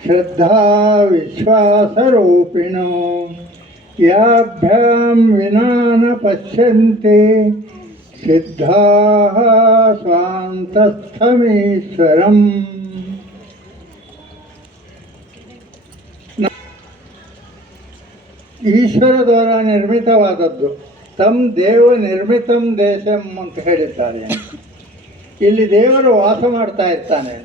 ಶ್ರದ್ಧಾ ವಿಶ್ವಾಸರೂಪಿಣೋ ಯಾಭ್ಯಾಂ ವಿನಾ ನ ಪಶ್ಯಂತೆ ಸಿದ್ಧಾಃ ಸ್ವಾಂತಸ್ಥಮೀಶ್ವರಂ. ಈಶ್ವರದ್ವಾರ ನಿರ್ಮಿತವಾದದ್ದು. ತಮ್ ದೇವ ನಿರ್ಮಿತಂ ದೇಶಂ ಅಂತ ಹೇಳಿದ್ದಾರೆ. ಇಲ್ಲಿ ದೇವರು ವಾಸ ಮಾಡ್ತಾ ಇರ್ತಾನೆ.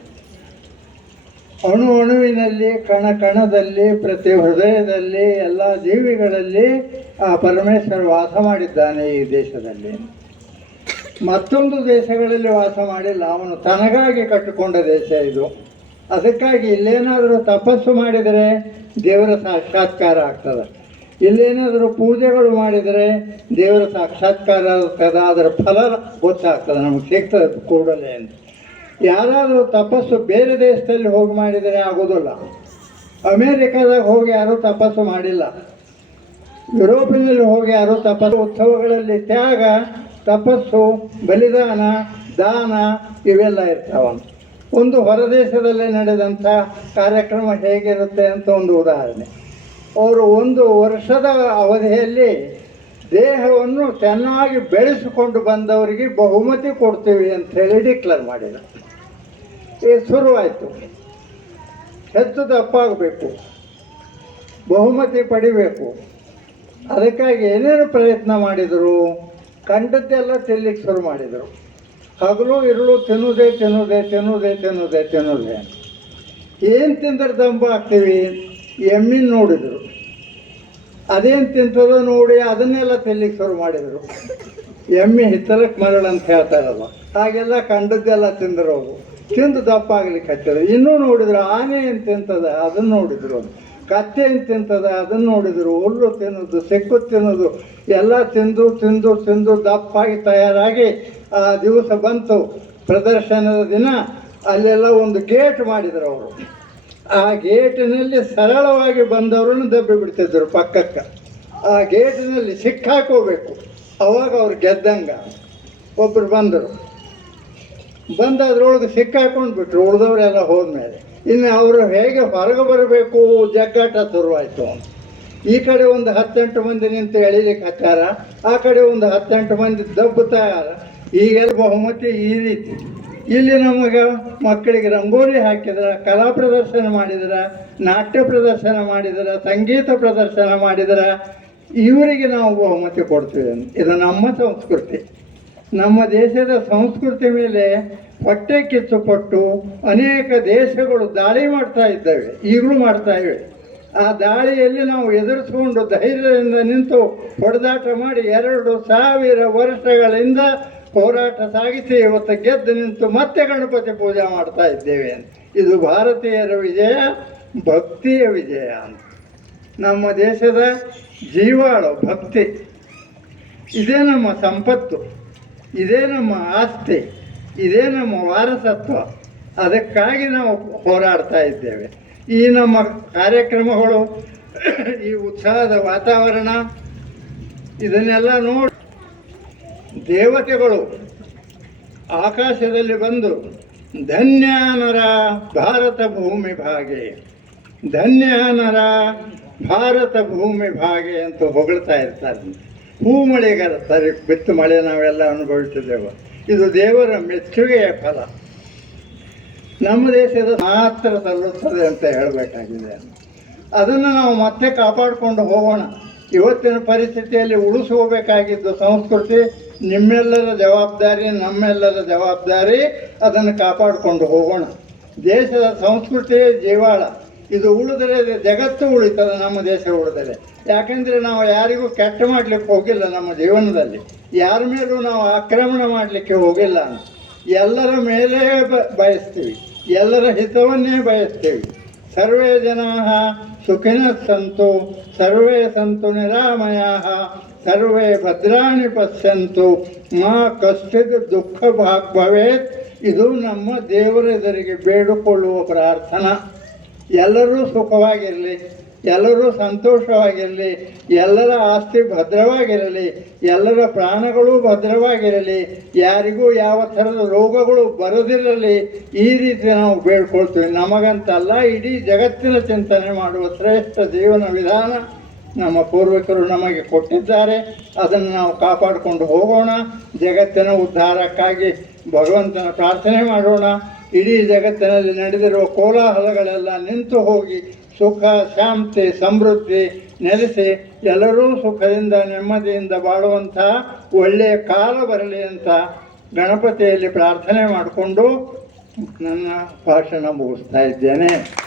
ಅಣು ಅಣುವಿನಲ್ಲಿ, ಕಣ ಕಣದಲ್ಲಿ, ಪ್ರತಿ ಹೃದಯದಲ್ಲಿ, ಎಲ್ಲ ಜೀವಿಗಳಲ್ಲಿ ಆ ಪರಮೇಶ್ವರ ವಾಸ ಮಾಡಿದ್ದಾನೆ ಈ ದೇಶದಲ್ಲಿ. ಮತ್ತೊಂದು ದೇಶಗಳಲ್ಲಿ ವಾಸ ಮಾಡಿಲ್ಲ. ಅವನು ತನಗಾಗಿ ಕಟ್ಟಿಕೊಂಡ ದೇಶ ಇದು. ಅದಕ್ಕಾಗಿ ಇಲ್ಲೇನಾದರೂ ತಪಸ್ಸು ಮಾಡಿದರೆ ದೇವರ ಸಾಕ್ಷಾತ್ಕಾರ ಆಗ್ತದೆ. ಇಲ್ಲೇನಾದರೂ ಪೂಜೆಗಳು ಮಾಡಿದರೆ ದೇವರ ಸಾಕ್ಷಾತ್ಕಾರ ಆಗ್ತದೆ. ಅದರ ಫಲ ಗೊತ್ತಾಗ್ತದೆ, ನಮಗೆ ಸಿಗ್ತದೆ ಕೂಡಲೇ ಅಂತ. ಯಾರಾದರೂ ತಪಸ್ಸು ಬೇರೆ ದೇಶದಲ್ಲಿ ಹೋಗಿ ಮಾಡಿದರೆ ಆಗೋದಿಲ್ಲ. ಅಮೇರಿಕಾದಾಗ ಹೋಗಿ ಯಾರೂ ತಪಸ್ಸು ಮಾಡಿಲ್ಲ. ಯುರೋಪಿನಲ್ಲಿ ಹೋಗಿ ಯಾರೂ ತಪಸ್ಸು, ಉತ್ಸವಗಳಲ್ಲಿ ತ್ಯಾಗ, ತಪಸ್ಸು, ಬಲಿದಾನ, ದಾನ ಇವೆಲ್ಲ ಇರ್ತಾವಂತ. ಒಂದು ಹೊರದೇಶದಲ್ಲಿ ನಡೆದಂಥ ಕಾರ್ಯಕ್ರಮ ಹೇಗಿರುತ್ತೆ ಅಂತ ಒಂದು ಉದಾಹರಣೆ. ಅವರು 1 ವರ್ಷದ ಅವಧಿಯಲ್ಲಿ ದೇಹವನ್ನು ಚೆನ್ನಾಗಿ ಬೆಳೆಸಿಕೊಂಡು ಬಂದವರಿಗೆ ಬಹುಮತಿ ಕೊಡ್ತೀವಿ ಅಂಥೇಳಿ ಡಿಕ್ಲೇರ್ ಮಾಡಿದ. ಶುರುವಾಯಿತು. ಹೆಚ್ಚು ದಪ್ಪಾಗಬೇಕು, ಬಹುಮತಿ ಪಡಿಬೇಕು. ಅದಕ್ಕಾಗಿ ಏನೇನು ಪ್ರಯತ್ನ ಮಾಡಿದರು, ಕಂಡದ್ದೆಲ್ಲ ತಿನ್ನಲಿಕ್ಕೆ ಶುರು ಮಾಡಿದರು. ಹಗಲು ಇರುಳು ತಿನ್ನುವುದೇ ತಿನ್ನುವುದೇ ತಿನ್ನುವುದೇ ತಿನ್ನುವುದೇ ತಿನ್ನುವುದೇ. ಏನು ತಿಂದರೆ ದಂಬ ಆಗ್ತೀವಿ? ಎಮ್ಮಿನ ನೋಡಿದರು, ಅದೇನು ತಿಂತದೋ ನೋಡಿ ಅದನ್ನೆಲ್ಲ ತಿನ್ಲಿಕ್ಕೆ ಶುರು ಮಾಡಿದರು. ಎಮ್ಮೆ ಹಿತ್ತಲಕ್ಕೆ ಮರಳು ಅಂತ ಹೇಳ್ತಾರಲ್ಲ, ಹಾಗೆಲ್ಲ ಕಂಡದ್ದೆಲ್ಲ ತಿಂದರು. ಅವರು ತಿಂದು ದಪ್ಪ ಆಗ್ಲಿಕ್ಕೆ ಹಚ್ಚಿದ್ರು. ಇನ್ನೂ ನೋಡಿದ್ರು, ಆನೆ ಏನು ತಿಂತದ ಅದನ್ನು ನೋಡಿದ್ರು, ಕತ್ತೆ ಏನು ತಿಂತದ ಅದನ್ನು ನೋಡಿದರು. ಹುಲ್ಲು ತಿನ್ನೋದು, ಸೆಕ್ಕು ತಿನ್ನೋದು ಎಲ್ಲ ತಿಂದು ತಿಂದು ತಿಂದು ದಪ್ಪಾಗಿ ತಯಾರಾಗಿ ಆ ದಿವಸ ಬಂತು, ಪ್ರದರ್ಶನದ ದಿನ. ಅಲ್ಲೆಲ್ಲ ಒಂದು ಗೇಟ್ ಮಾಡಿದರು ಅವರು. ಆ ಗೇಟಿನಲ್ಲಿ ಸರಳವಾಗಿ ಬಂದವರನ್ನು ದಬ್ಬಿ ಬಿಡ್ತಿದ್ರು ಪಕ್ಕಕ್ಕೆ. ಆ ಗೇಟಿನಲ್ಲಿ ಸಿಕ್ಕಾಕೋಬೇಕು, ಅವಾಗ ಅವ್ರು ಗೆದ್ದಂಗ. ಒಬ್ಬರು ಬಂದು ಅದರೊಳಗೆ ಸಿಕ್ಕಾಕೊಂಡು ಬಿಟ್ರು. ಉಳಿದವರೆಲ್ಲ ಹೋದ್ಮೇಲೆ ಇನ್ನು ಅವರು ಹೇಗೆ ಹೊರಗೆ ಬರಬೇಕು ಜಗ್ಗಾಟ ಶುರುವಾಯಿತು. ಈ ಕಡೆ ಒಂದು 10-8 ಮಂದಿ ನಿಂತು ಎಳಿಲಿಕ್ಕೆ ಹತ್ತಾರ, ಆ ಕಡೆ ಒಂದು 10-8 ಮಂದಿ ದಬ್ಬುತ್ತಾರ. ಈಗೆಲ್ಲ ಬಹುಮತಿ ಈ ರೀತಿ. ಇಲ್ಲಿ ನಮಗೆ ಮಕ್ಕಳಿಗೆ ರಂಗೋಲಿ ಹಾಕಿದ್ರೆ, ಕಲಾ ಪ್ರದರ್ಶನ ಮಾಡಿದ್ರೆ, ನಾಟ್ಯ ಪ್ರದರ್ಶನ ಮಾಡಿದ್ರೆ, ಸಂಗೀತ ಪ್ರದರ್ಶನ ಮಾಡಿದ್ರೆ ಇವರಿಗೆ ನಾವು ಬಹುಮತಿ ಕೊಡ್ತೀವಿ. ಇದು ನಮ್ಮ ಸಂಸ್ಕೃತಿ. ನಮ್ಮ ದೇಶದ ಸಂಸ್ಕೃತಿ ಮೇಲೆ ಹೊಟ್ಟೆ ಕಿಚ್ಚುಪಟ್ಟು ಅನೇಕ ದೇಶಗಳು ದಾಳಿ ಮಾಡ್ತಾ ಇದ್ದಾವೆ, ಈಗಲೂ ಮಾಡ್ತಾ ಇವೆ. ಆ ದಾಳಿಯಲ್ಲಿ ನಾವು ಎದುರಿಸ್ಕೊಂಡು ಧೈರ್ಯದಿಂದ ನಿಂತು ಹೊಡೆದಾಟ ಮಾಡಿ 2000 ವರ್ಷಗಳಿಂದ ಹೋರಾಟ ಸಾಗಿಸಿ ಇವತ್ತು ಗೆದ್ದು ನಿಂತು ಮತ್ತೆ ಗಣಪತಿ ಪೂಜೆ ಮಾಡ್ತಾ ಇದ್ದೇವೆ ಅಂತ. ಇದು ಭಾರತೀಯರ ವಿಜಯ, ಭಕ್ತಿಯ ವಿಜಯ ಅಂತ. ನಮ್ಮ ದೇಶದ ಜೀವಾಳು ಭಕ್ತಿ. ಇದೇ ನಮ್ಮ ಸಂಪತ್ತು, ಇದೇ ನಮ್ಮ ಆಸ್ತಿ, ಇದೇ ನಮ್ಮ ವಾರಸತ್ವ. ಅದಕ್ಕಾಗಿ ನಾವು ಹೋರಾಡ್ತಾ ಇದ್ದೇವೆ. ಈ ನಮ್ಮ ಕಾರ್ಯಕ್ರಮಗಳು, ಈ ಉತ್ಸಾಹದ ವಾತಾವರಣ, ಇದನ್ನೆಲ್ಲ ನೋಡಿ ದೇವತೆಗಳು ಆಕಾಶದಲ್ಲಿ ಬಂದು ಧನ್ಯಾನರ ಭಾರತ ಭೂಮಿ ಭಾಗೆ, ಧನ್ಯಾನರ ಭಾರತ ಭೂಮಿ ಭಾಗೆ ಅಂತ ಹೊಗಳ್ತಾ ಇರ್ತಾರೆ. ಹೂಮಳೆಗಾರ ಬಿತ್ತು ಮಳೆ ನಾವೆಲ್ಲ ಅನುಭವಿಸಿದೆವು. ಇದು ದೇವರ ಮೆಚ್ಚುಗೆಯ ಫಲ. ನಮ್ಮ ದೇಶದ ಮಾತ್ರ ಸಲ್ಲುತ್ತದೆ ಅಂತ ಹೇಳಬೇಕಾಗಿದೆ. ಅದನ್ನು ನಾವು ಮತ್ತೆ ಕಾಪಾಡಿಕೊಂಡು ಹೋಗೋಣ. ಇವತ್ತಿನ ಪರಿಸ್ಥಿತಿಯಲ್ಲಿ ಉಳಿಸ್ಕೋಬೇಕಾಗಿದ್ದು ಸಂಸ್ಕೃತಿ ನಿಮ್ಮೆಲ್ಲರ ಜವಾಬ್ದಾರಿ, ನಮ್ಮೆಲ್ಲರ ಜವಾಬ್ದಾರಿ. ಅದನ್ನು ಕಾಪಾಡಿಕೊಂಡು ಹೋಗೋಣ. ದೇಶದ ಸಂಸ್ಕೃತಿಯೇ ಜೀವಾಳ. ಇದು ಉಳಿದರೆ ಜಗತ್ತು ಉಳಿತದೆ, ನಮ್ಮ ದೇಶ ಉಳಿದರೆ. ಯಾಕೆಂದರೆ ನಾವು ಯಾರಿಗೂ ಕೆಟ್ಟ ಮಾಡಲಿಕ್ಕೆ ಹೋಗಿಲ್ಲ. ನಮ್ಮ ಜೀವನದಲ್ಲಿ ಯಾರ ಮೇಲೂ ನಾವು ಆಕ್ರಮಣ ಮಾಡಲಿಕ್ಕೆ ಹೋಗಿಲ್ಲ. ಎಲ್ಲರ ಮೇಲೆ ಬಯಸ್ತೀವಿ, ಎಲ್ಲರ ಹಿತವನ್ನೇ ಬಯಸ್ತೀವಿ. ಸರ್ವೇ ಜನಾಃ ಸುಖಿನಃ ಸಂತು, ಸರ್ವೇ ಸಂತು ನಿರಾಮಯಾಃ, ಸರ್ವೇ ಭದ್ರಾಣಿ ಪಶ್ಯಂತು, ಮಾ ಕಶ್ಚಿತ್ ದುಃಖ ಭಾಗ್ ಭವೇತ್. ಇದು ನಮ್ಮ ದೇವರೆದುರಿಗೆ ಬೇಡಿಕೊಳ್ಳುವ ಪ್ರಾರ್ಥನಾ. ಎಲ್ಲರೂ ಸುಖವಾಗಿರಲಿ, ಎಲ್ಲರೂ ಸಂತೋಷವಾಗಿರಲಿ, ಎಲ್ಲರ ಆಸ್ತಿ ಭದ್ರವಾಗಿರಲಿ, ಎಲ್ಲರ ಪ್ರಾಣಗಳು ಭದ್ರವಾಗಿರಲಿ, ಯಾರಿಗೂ ಯಾವ ಥರದ ರೋಗಗಳು ಬರದಿರಲಿ, ಈ ರೀತಿ ನಾವು ಬೇಡ್ಕೊಳ್ತೀವಿ. ನಮಗಂತಲ್ಲ, ಇಡೀ ಜಗತ್ತಿನ ಚಿಂತನೆ ಮಾಡುವ ಶ್ರೇಷ್ಠ ಜೀವನ ವಿಧಾನ ನಮ್ಮ ಪೂರ್ವಿಕರು ನಮಗೆ ಕೊಟ್ಟಿದ್ದಾರೆ. ಅದನ್ನು ನಾವು ಕಾಪಾಡಿಕೊಂಡು ಹೋಗೋಣ. ಜಗತ್ತಿನ ಉದ್ಧಾರಕ್ಕಾಗಿ ಭಗವಂತನ ಪ್ರಾರ್ಥನೆ ಮಾಡೋಣ. ಇಡೀ ಜಗತ್ತಿನಲ್ಲಿ ನಡೆದಿರುವ ಕೋಲಾಹಲಗಳೆಲ್ಲ ನಿಂತು ಹೋಗಿ ಸುಖ, ಶಾಂತಿ, ಸಮೃದ್ಧಿ ನೆಲೆಸಿ ಎಲ್ಲರೂ ಸುಖದಿಂದ ನೆಮ್ಮದಿಯಿಂದ ಬಾಳುವಂಥ ಒಳ್ಳೆಯ ಕಾಲ ಬರಲಿ ಅಂತ ಗಣಪತಿಯಲ್ಲಿ ಪ್ರಾರ್ಥನೆ ಮಾಡಿಕೊಂಡು ನನ್ನ ಭಾಷಣ ಮುಗಿಸ್ತಾ ಇದ್ದೇನೆ.